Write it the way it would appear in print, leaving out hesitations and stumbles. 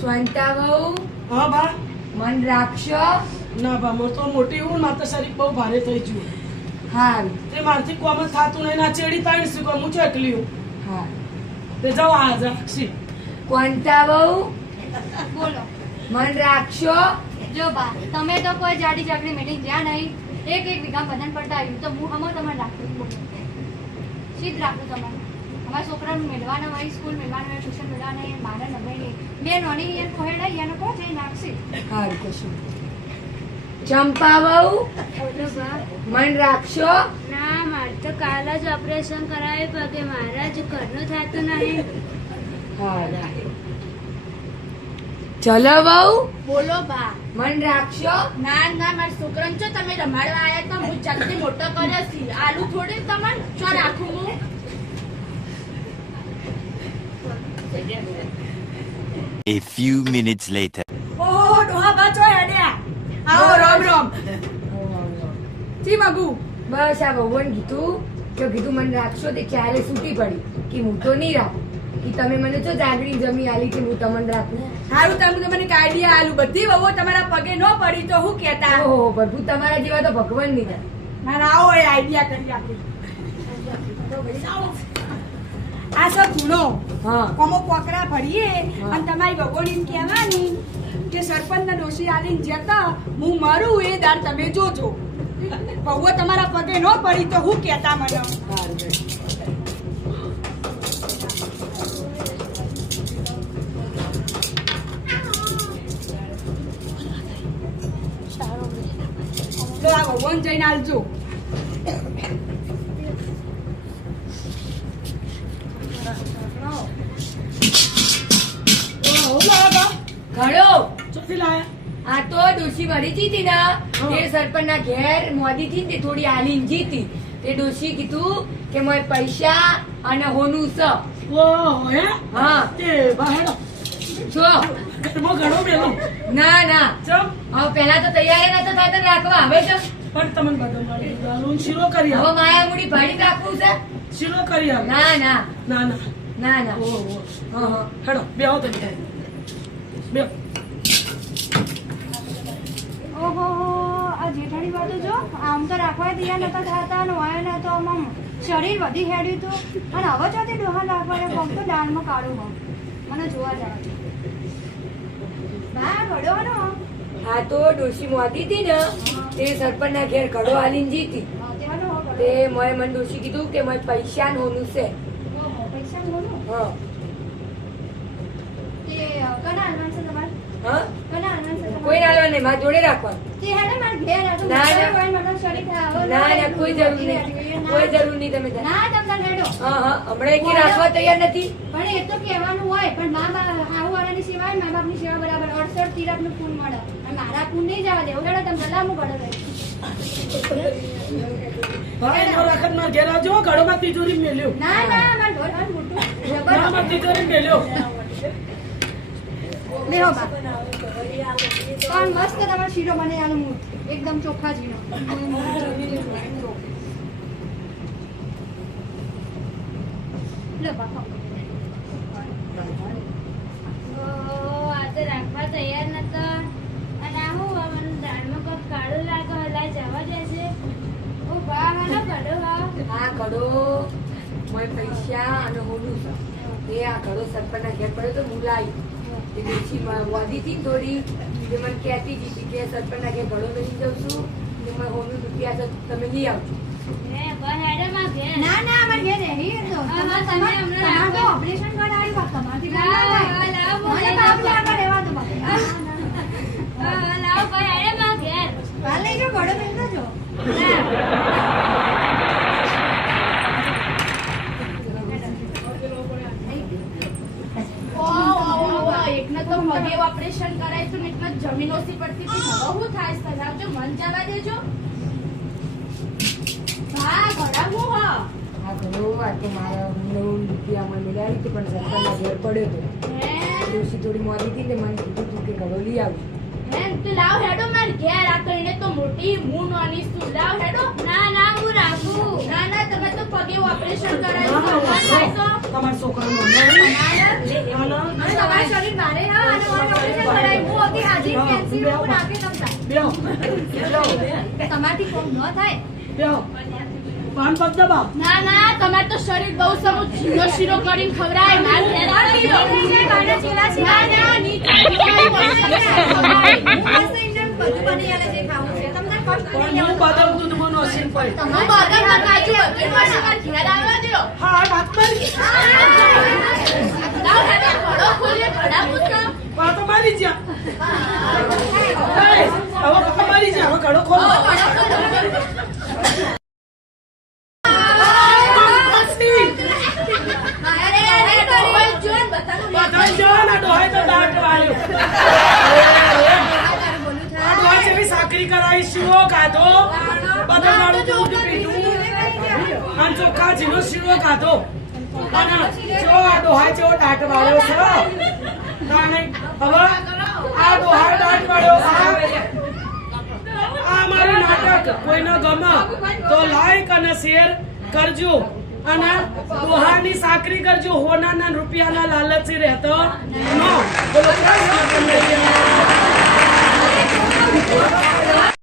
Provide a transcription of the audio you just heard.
શાંતા વહુ હા બા મન રાખશો. ના બા મોર તો મોટી હું માતા શરીર બહુ ભારે થઈ ગયું. હા તે મારથી કોમ થાતું નહીં ના ચેડી તાણી શીખો હું ચો એકલી હું. હા તે જાઓ આ રાખશી. શાંતા વહુ બોલો. મન રાખશો. જો બા તમે તો કોઈ જાડી જાગડી મીટિંગ જ્યાં નહીં એક વીઘા બધાને પડતા આવ્યું તો હું હમણાં તમારે રાખું બોલો સીધ રાખું તમારે અમારા છોકરાનું મેળવાના હોય સ્કૂલ મેળવાના હોય ટ્યુશન મેળવાના હોય મારે નભાઈ નહીં બે નોની યાર કોહેડા યાર કહો છે નાખશી. હા કશું. ચંપા વહુ બોલો બા. મન રાખશો. ના મારે તો કાલ જ ઓપરેશન કરાવ્યું પગે મારા જ ઘરનું થતું નહીં. હા ચલો વહુ બોલો બા. મન રાખશો. ના ના મારા છોકરાને છો તમે રમાડવા આવ્યા તો હું જલ્દી મોટો કર્યો છે આલુ થોડી તમને ચો રાખું હું. A few minutes later. ઓહો ડોહા બા ચો હેડ્યા. આવો રામ રામ. જી માગુ. બસ આ ભગવાન કીધું મને રાખશો તે ક્યારે છૂટી પડી કે હું તો નહીં રાખું કે તમે મને જો જાગડી જમી આલી કે હું તમને રાખું. હારું તમે મને આઈડિયા આલું બધી વહુ તમારા પગે ન પડી તો હું કહેતા. ઓહો પ્રભુ તમારા જેવા તો ભગવાન નહીં થાય. ના ના આવો એ આઈડિયા કરી આપી. આ સો ધૂણો હા કોમો પોકરા ભરીએ અને તમારી ભગોડીને કહેવાની કે સરપંચના ડોશી આલીને જતા હું મરું એ દાર તમે જોજો. બહુ તમારા પગે ન પડી તો હું કહેતા મને. તો આ ભગવાન જઈને આલજો. ઘડો ચોથી લાયા. આ તો ડોશી મરી જીતી ને એ સરપંચ ના ઘેર મોદી થી ને તે થોડી આલીને જીતી તે ડોશી કીધું કે મોય પૈસા અને હોનું સ. ઓહો હે હા તે બાહેડો જો ઘરમાં ઘણો બેલો. ના ના ચમ હવે પેલા તો તૈયાર નતો થતા રાખવા હવે તો પણ તમને બધો મળી ગયો. શીરો કરી હવે આવો. માયા મૂડી ભાડી રાખવું છે. શીરો કરી આવો. ના ના ના ના ના ના ઓહો હા હા હેડો બેહો તમે બેહો. ઓહો આ જેઠાણી વાતો જો આમ તો રાખવા તૈયાર નતા થતા ને હોય ને તો આમ શરીર વધી હેડ્યું હતું અને હવે ચોથી ડોહા રાખવા પગ તો દાળમાં કાઢું હોઉં મને જોવા જવા બા ઘડવાનો આ તો ડોશી મોદી હતી ને તે સરપંચ ના ઘેર ઘડો આલીને જીતી તે મોય મને ડોશી કીધું કે મોય પૈસા હોનું છે. પૈસા બોલો હા તે કના આનંદ છે તમારે હા કના આનંદ છે કોઈ નાલવા નહીં મારા જોડે રાખવાનું. તે હેને માર ઘેર આ તો ના, ના. હોય મને શરીર ખાવ ના ના કોઈ જરૂર નહીં કોઈ જરૂર નહીં તમે જાઓ. ના તમને લેડો હા હા હમણાં એકે રાખવા તૈયાર નથી. પણ એ તો કહેવાનું હોય પણ મા બાપ આવું વાળાની સેવા મા બાપની સેવા બરાબર 68 તિરાકનું ફૂલ મળે અને મારા ફૂલ નહીં જવા દેવું લેડો તમે ભલા હું ગળો રહી ભાઈ નો રાખત માર ઘેર આવજો. ઘડોમાં તિજોરી મેલ્યો. ના ના માર ઢોર આ મોટું ના જબર માર તિજોરી મેલ્યો. લેહો બા પણ મસ્ત તમારો શીરો બને આનો મૂઠ એકદમ ચોખ્ખા જીનો લો બા ખાઓ. ઓહ, આ તો રાખવા તૈયાર નતો અને આ હું મને દાળમાં કોક કાળું લાગે હલા જવા દેશે. ઓ બા હાલો ઘડો હા. આ ઘડો મોય પૈસા અને હોનું છે. તે આ ઘડો સરપંચ ના ઘેર પડ્યો તો મુલાઈ તે ડોશી મોદી થી થોડી તે મને કહેતી હતી કે સરપંચ ના ઘેર ઘડો લઈ જાઉં છું તે મને હોનું રૂપિયા છે તમે લઈ આવજો. હે બા હેડે માં ઘેર. ના ના અમાર ઘેર રહી તો તમે હમણાં તમારે તો ઓપરેશન કરાવ્યું બા તમારથી લાવો, લાવો, મને બાપ આગળ રહેવા દો બા લાવો બા હેડે માં ઘેર. કાલ લઈ જાઓ ઘડો બેસતો જો એકને તો પગે ઓપરેશન કરાય તો એકને જમીન ઓછી પડતી હતી હવે શું થાય છે આવજો મન જવા દેજો હા ઘડાવું હ આ ઘડો આ તો મારા 9 રૂપિયામાં મિલાવી હતી પણ સરપંચ ના ઘેર પડ્યો હતો. હે ડોશી થોડી મોદી હતી ને મને કીધું તું કે ઘડો લઈ આવજો. હે તું લાવ હેડો માર ઘેર આ તો એને તો મોટી હું નાની છું લાવ હેડો ના ના હું રાખું. ના ના તમે તો પગે ઓપરેશન કરાયું તો તમારા છોકરાનો તમારા શરીર ભારે હા અને ડોસી બહુ નાખે તમતા બેહો તમારથી કોમ ન થાય બેહો પાન પગ દબાવ ના ના તમારે તો શરીર બહુ સમૂહ ઝીણો શીરો કરીને ખવડાય માર હેરાન થયો. ના ના ની પણ હું બદામ દૂધ બનો સીન પડી હું બદામ કાજુ બધું મારા ઘેર આવવા દ્યો. હા વાત કરી લાવ હેડો ઘડો ખોલીએ ઘડા પૂછો. વાત તો મારી જા હવે મારી જા હવે ઘડો ખોલો બધા જાન આ ડોહાય તો દાંત વાળ્યો આ ડોહાય છે સાકરી કરાવી શીરો ખાધો બધા નાડું દૂધ પીધું અને ચોખ્ખા ઝીણો શીરો ખાધો અને જો આ ડોહાય છે દાંત વાળ્યો છે ના નહીં હવે આ ડોહાય દાંત વાળ્યો આ મારું નાટક કોઈને ગમે તો લાઈક અને શેર કરજો અને ડોહાની સાકરી કરજો હોનાના રૂપિયાના લાલચી રહેતો નો બોલો